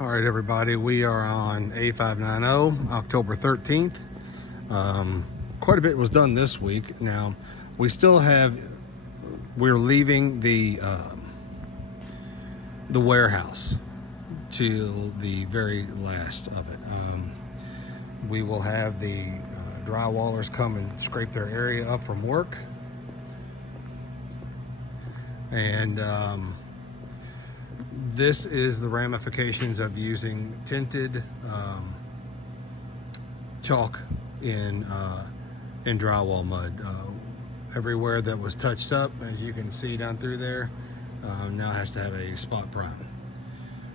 All right, everybody, we are on A-0590, October 13th. Quite a bit was done this week. Now, we're leaving the warehouse till the very last of it. We will have the drywallers come and scrape their area up from work. And this is the ramifications of using tinted chalk in drywall mud. Everywhere that was touched up, as you can see down through there, now has to have a spot prime.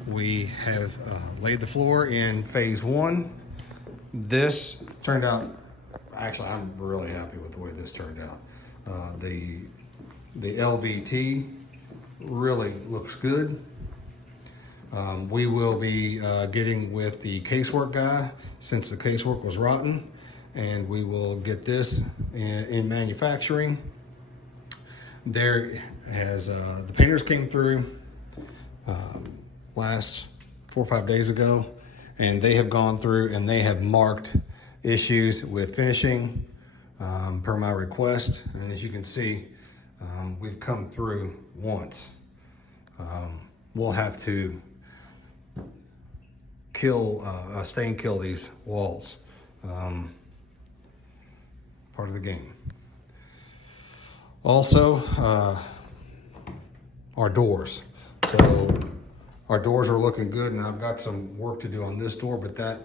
We have laid the floor in phase one. This turned out, actually I'm really happy with the way this turned out. The LVT really looks good. We will be getting with the casework guy since the casework was rotten, and we will get this in manufacturing. There has the painters came through last 4 or 5 days ago, and they have gone through and they have marked issues with finishing per my request. And as you can see, we've come through once. We'll have to stain kill these walls. Part of the game. Also, our doors. So our doors are looking good, and I've got some work to do on this door, but I'm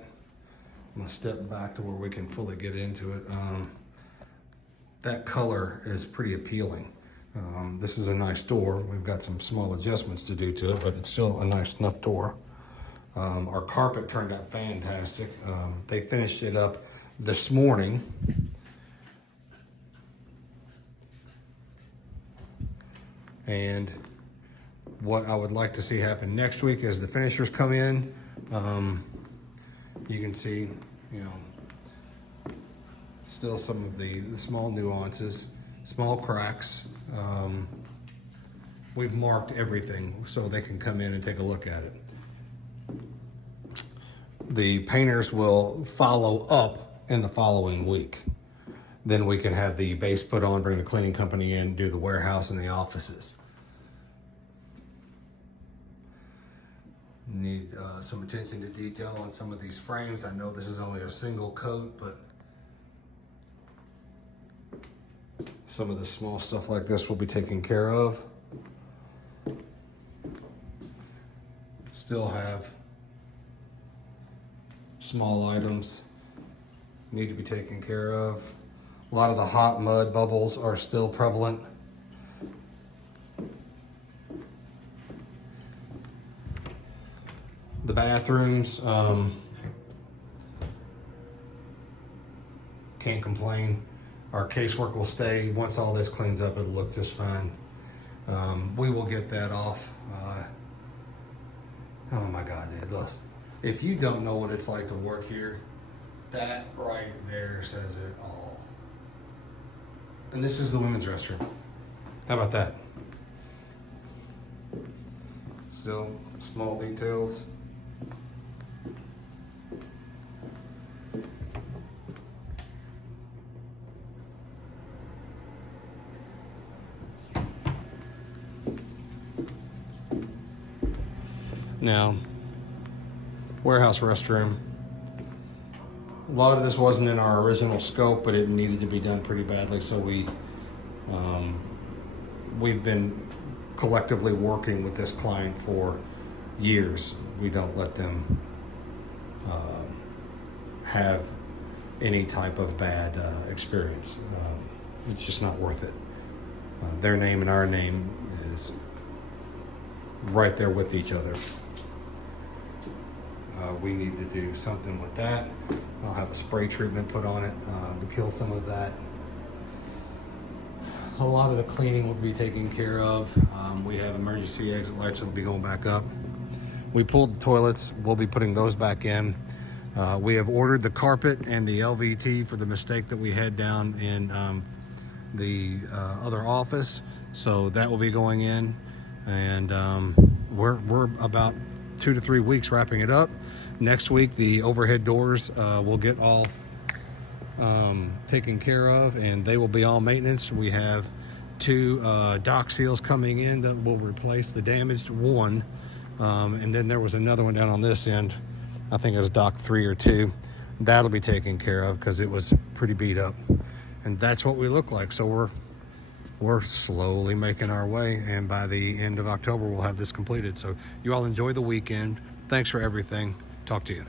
gonna step back to where we can fully get into it. That color is pretty appealing. This is a nice door. We've got some small adjustments to do to it, but it's still a nice enough door. Our carpet turned out fantastic. They finished it up this morning. And what I would like to see happen next week is the finishers come in. You can see, still some of the small nuances, small cracks. We've marked everything so they can come in and take a look at it. The painters will follow up in the following week. Then we can have the base put on, bring the cleaning company in, do the warehouse and the offices. Need some attention to detail on some of these frames. I know this is only a single coat, but some of the small stuff like this will be taken care of. Still have small items need to be taken care of. A lot of the hot mud bubbles are still prevalent. The bathrooms, can't complain. Our casework will stay. Once all this cleans up, it'll look just fine. We will get that off. Oh my God, if you don't know what it's like to work here, that right there says it all. And this is the women's restroom. How about that? Still small details. Now, warehouse restroom. A lot of this wasn't in our original scope, but it needed to be done pretty badly. So we've been collectively working with this client for years. We don't let them have any type of bad experience. It's just not worth it. Their name and our name is right there with each other. We need to do something with that. I'll have a spray treatment put on it to kill some of that. A lot of the cleaning will be taken care of. We have emergency exit lights that will be going back up. We pulled the toilets. We'll be putting those back in. We have ordered the carpet and the LVT for the mistake that we had down in the other office. So that will be going in. And we're about 2 to 3 weeks wrapping it up. Next week, the overhead doors will get all taken care of, and they will be all maintenance. We have 2 dock seals coming in that will replace the damaged one, and then there was another one down on this end. I think it was dock 3 or 2. That'll be taken care of because it was pretty beat up, and that's what we look like. So we're slowly making our way, and by the end of October we'll have this completed. So you all enjoy the weekend. Thanks for everything. Talk to you.